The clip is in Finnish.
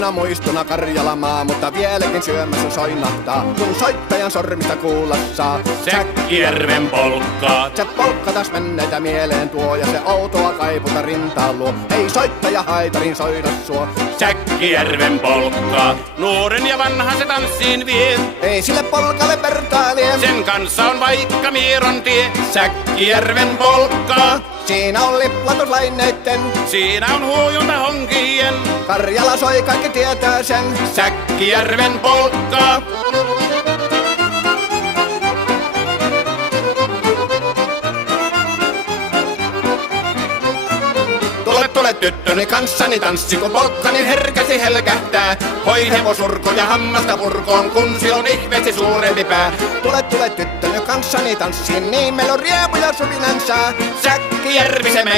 kauniina muistona Karjalamaa, mutta vieläkin syömässä soinahtaa, kun soittajan sormista kuulla saa. Säkkijärven polkkaa. Se polkka taas menneitä mieleen tuo, ja se outoa kaiputa rintaan luo. Ei soittaja haitarin soida suo. Säkkijärven polkkaa. Nuoren ja vanhan se tanssiin vie. Ei sille polkalle vertailie. Sen kanssa on vaikka Mieron tie. Säkkijärven polkkaa. Siinä on liplatuslaineitten, Siinä on huojunta honkien. Karjala soi, kaikki tietää sen. Säkkijärven polkkaa. Tule tyttöni kanssani tanssi, kun polkkani herkäsi helkähtää. Hoi hevosurko ja hammasta purkoon, kun silloin ihmeesti suurempi pää. Tule tyttöni kanssani tanssiin, niin meillä on riemuja suvinansa. Säkkijärvi se